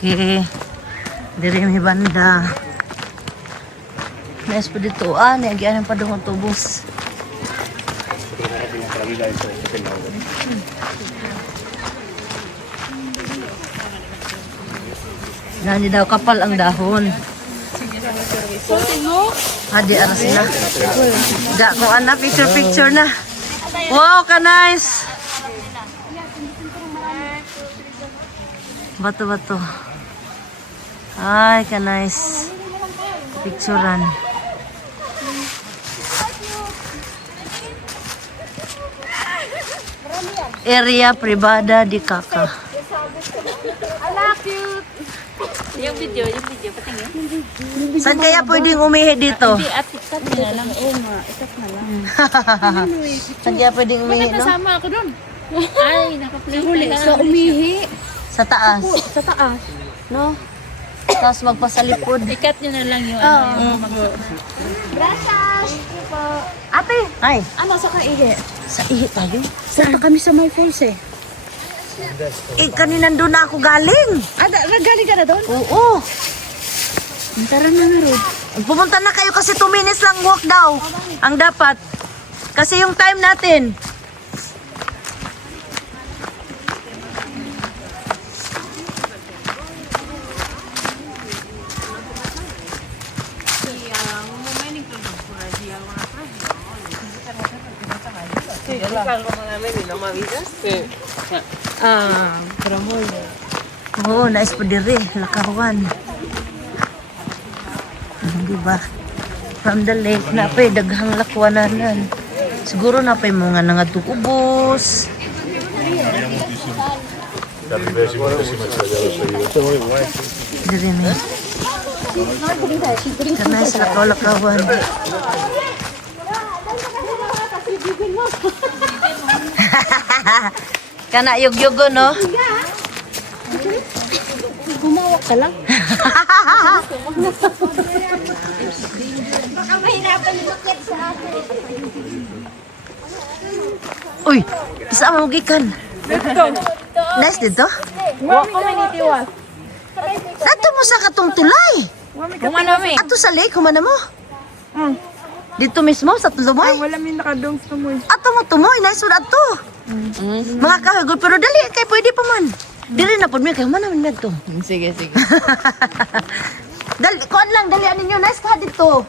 Okay. Diri may banda. Nice po dito. Nagyan pa doon tubos. Nani daw kapal ang dahon. Di aras na. Da ko ana picture na. Wow, ka nice. Bato. Ay, ka nice. Picturean. Area privada di Kaka. Ala, cute. Yung video, patingin. Saan kaya pwedeng umihi dito? Hindi, at ikat na lang. Oo nga, ikat na lang. Saan kaya pwedeng umihi, Bakit no? nasama ako dun? Ay, nakapuli lang. Sa umihi. Sa taas. Sa taas. No? Tapos magpasalipod. Ikat nyo na lang yung ano. Gracias! Ate! Ay! Ano, sa kaihi? Sa ihi tayo? Punta kami sa my falls eh. Kanina doon na ako galing. Galing ka na doon? Oo. Tara na nga, Rod. Pumunta na kayo kasi 2 minutes lang walk daw. Ang dapat. Kasi yung time natin. Oo, nais pa diri. Lakawan. Diba? From the lake, napay daghang lakwanan. Siguro napay mga nangatubos. Diri ni. Kanay sa lakaw-lakawan. Kana yug-yugo, no? Humawak ka lang. Baka mahirapan lumakit sa akin. Uy, isa mo gikan. Nice dito? Huwag ko manitiwas. Ato mo sa katong tulay. Kumano mi? Ato sa lake, humana mo. Dito mismo sa tumoy. Wala min nakadong sa mo. Ato mo tumoy, nice one ato. Mga kahagod, pero dali kay pwede pa man. Dili na pud mi kay humana man to. Sige. Dali, kuan lang dali ninyo, nice ka dito.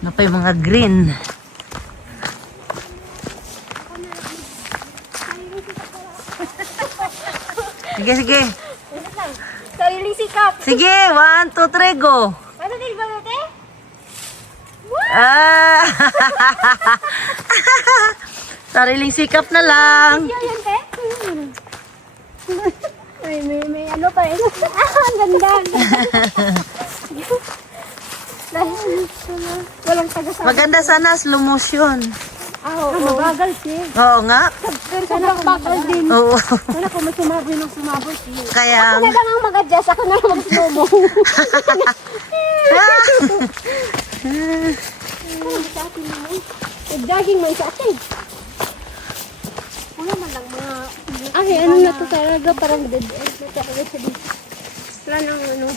Napay mga green. Sige. Sariling sikap. Sige, 1, 2, 3, go. Ano din ba natin? Ah! Sariling sikap na lang. Yan, te? Ay, may ano pa eh. Ang ganda. Walang taga-sama. Maganda sana slow motion. Mabagal siya. Oo nga. Pero sana bagal din. Oo. Sana kung may sumaboy ng sumaboy siya. Kaya, Ako na lang ang mag-adjust. Ako na lang mag-slow-mo. Sa atin mo. Jogging man sa atin. Wala man lang mga... Ay, ano na to talaga? Parang dead end na talaga siya dito. Wala nang ano.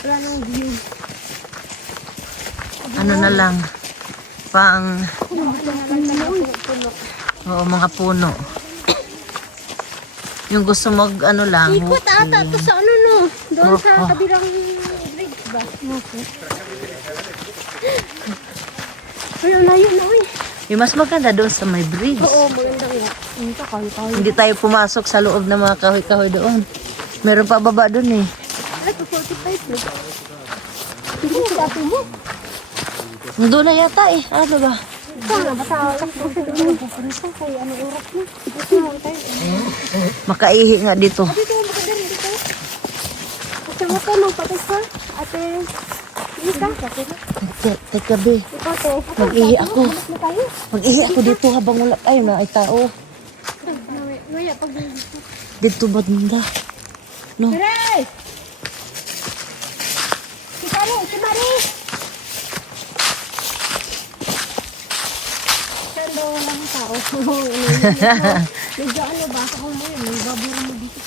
Wala nang view. ano na lang, pang, oo, mga puno. Yung gusto mag, ano lang, Ikot ata to sa ano no. Doon sa Oo. kabilang bridge ba? Wala na yun na eh. yung mas maganda doon sa may bridge. Oo, maganda nga. Ang takal-takal. Hindi tayo pumasok sa loob ng mga kahoy-kahoy doon. Meron pa baba doon eh. Ay, 45 na. Hindi sa dati mo. Doon na yata eh. Ano ba? Sana, basta takbo sa doon. Pupunta kay ano oras na. Makaihi nga dito. Dito, maganda rin dito. Kasi mo ka nung patay ka. Ate, Lisa. Teka be, Ikaw, te. mag-ihi ako. Balik na tayo. Mag-ihi ako dito habang wala ay na ay tao. Maya, pag Dito banda. No. Ray! Si Marie! Si Marie! walang tao. Medyo ano ba? Ako mo yun. May babura mo dito.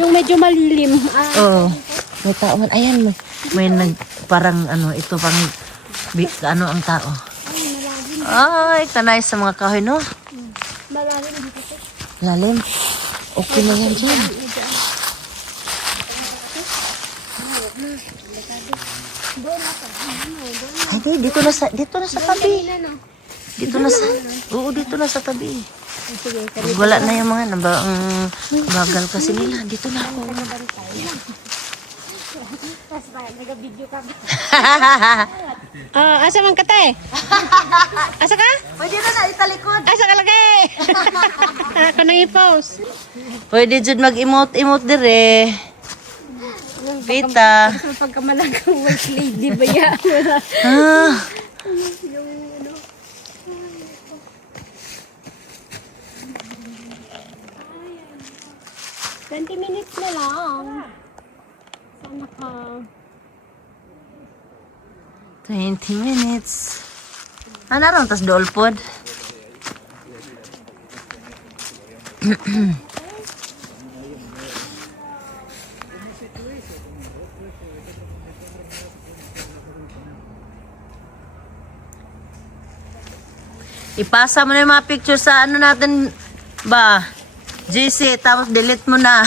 Yung medyo malilim. Oo. May tao man. Ayan, may parang ano, ito pang, ano ang tao. Ay, kanay sa mga kahoy, no? Malalim dito. Lalim. Okay na yan dyan. Ay, di, dito na sa tabi. Dito na sa, oo, dito na sa tabi. Sige, Pag wala na yung mga bagal kasi nila. Dito na ako. nag-video ka. Asa man ka tay? Asa ka? Pwede na na italikod. Asa ka lagay? Ako nang i-post. Pwede dyan mag-emote-emote dire. Pita. Pagkamalagang white lady ba yan? Ah. Yung ano. 20 minutes na lang. Sana ka. 20 minutes. Ano ron? Tas dolpod. Ipasa mo na yung mga picture sa ano natin ba? GC, tapos delete mo na.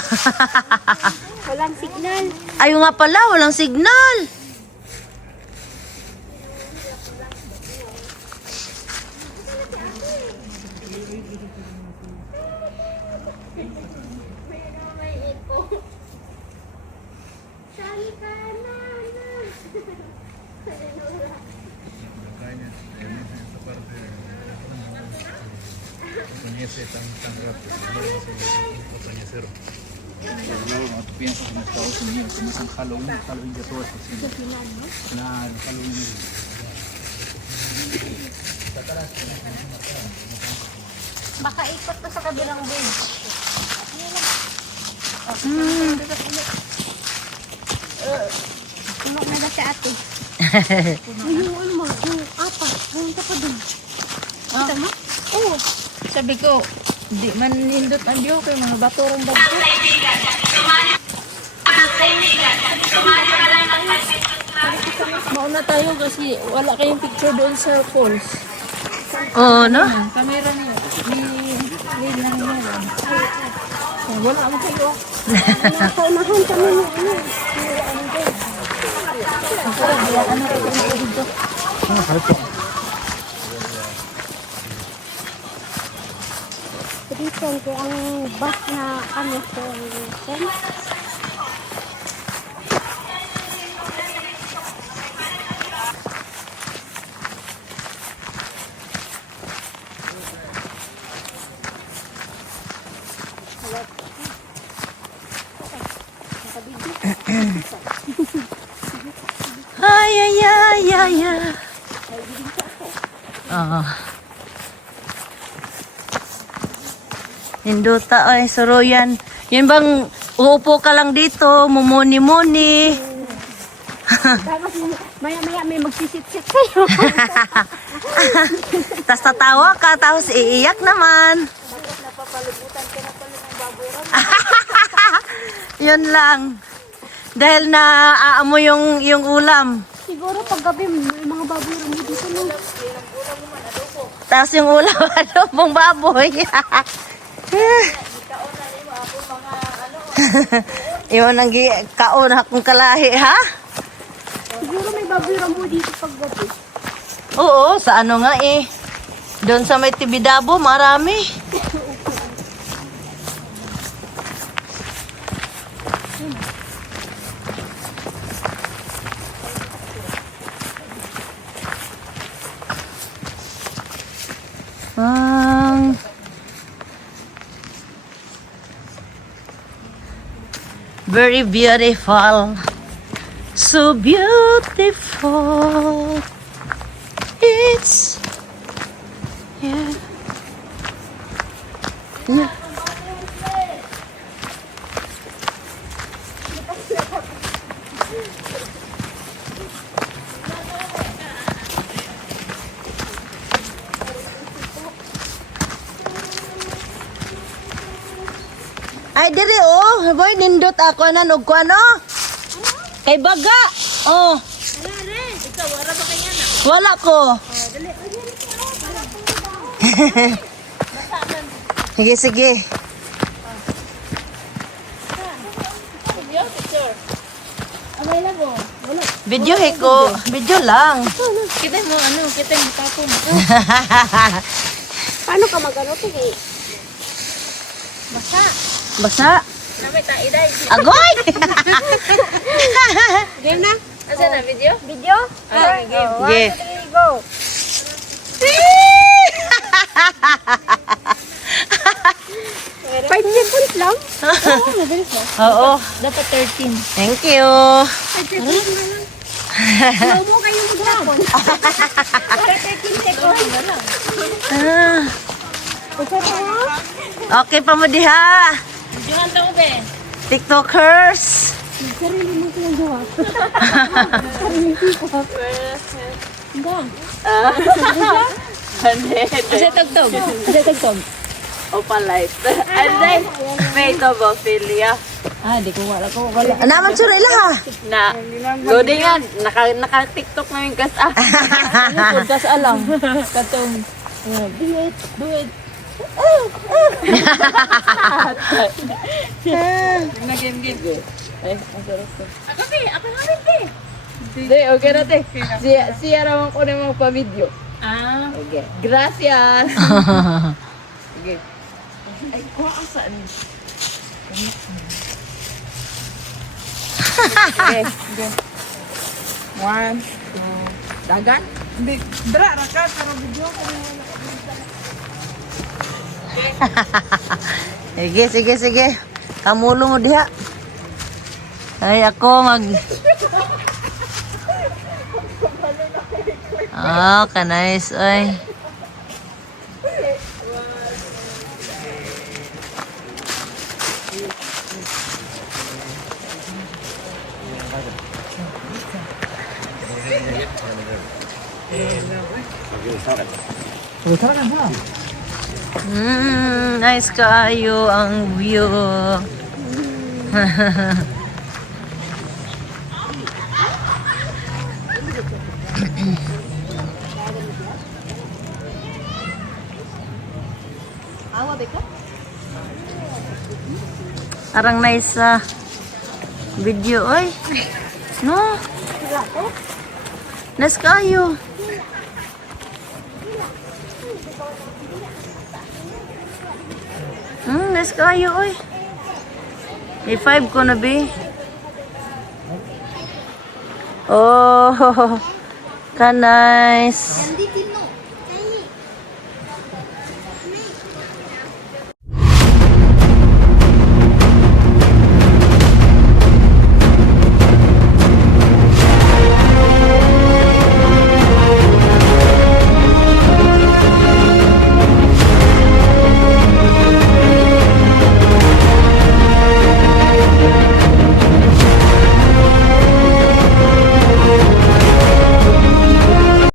Walang signal. Ayun nga pala, walang signal. No tú piensas en Estados Unidos, como es en Halloween, Halloween 14, sí. Claro, Halloween. Baka ikot pa sa kabilang bridge. Tulog na na si ate. Yung ano mo, yung apat. Punta pa dun. Kita mo? Oo. Sabi ko, di man nindot ang diyo kay mga baturong bagto. Mauna tayo kasi wala kayong picture doon sa falls. Oo, no? Kamera niyo. Ni lang niya. Wala mo kayo. Paunahan kami ng ano. Reason ko ang bus na ano sa Ay, ay, ay, ay, ay. Oo. Hinduta ay suruyan. Yun bang uupo ka lang dito, mumuni-muni. tapos maya-maya may magsisit-sit sa'yo. Tapos tatawa ka, tapos iiyak naman. Yun lang. Dahil na aamo yung ulam. Siguro paggabi may mga baboy rin dito no. Tapos yung ulam, adobong baboy. Yung nang kaon akong kalahi, ha? Siguro may baboy rin dito paggabi. Oo, sa ano nga eh. Doon sa may Tibidabo, marami. Very beautiful. So beautiful. It's yeah. Yeah. Ay, diri, oh. Boy, nindot ako na og ano? Kay Baga. Oh. Ikaw, wala ba kanya na? Wala ko. Sige, sige. Video, picture. Okay lang ko. Wala. Video ko. Video lang. Kita mo, kita yung tapo mo. Paano ka mag-ano? Sige. Basta. Basa. Namin ta, iday. Agoy! Game na? Asa na, video? Video? Ah, game. Sige. 1, 2, 3, go. 5 seconds lang? Oo, mabilis ba? Oo. Dapat 13. Thank you. 5 seconds na lang. Slow mo kayo maghapon. 13 seconds. Ah, Usa pa mo? okay pa mo diha. Videohan daw, be. TikTokers. Sarili mo silang gawa. Sarili ko. Asa tagtog? Asa tagtog? Opalite. And then, Metobophilia. Ah, di ko wala ko. Wala. Naman sure ila. Na, loading nga, naka-tiktok namin kas Podcast alam. Katong. Do it. Nag-game-game. Ay, ang sarap to. Ako, be. Ako namin, be. Hindi, okay na te. Siya naman ko na magpa-video. Ah. Okay. Gracias. Sige. Ay, kuha ang saan. Okay. Okay. 1, 2, dagat? Hindi. Dra, rakat. Pero video ko na Sige, sige, sige. Kamulo mo diha. Ay, ako mag... Ah, kanais, ay. Nice kaayo ang view. Parang nice video, oy. No. Nice kaayo. Nice kaayo, oy. A5 ko na, be. Oh, ka nice.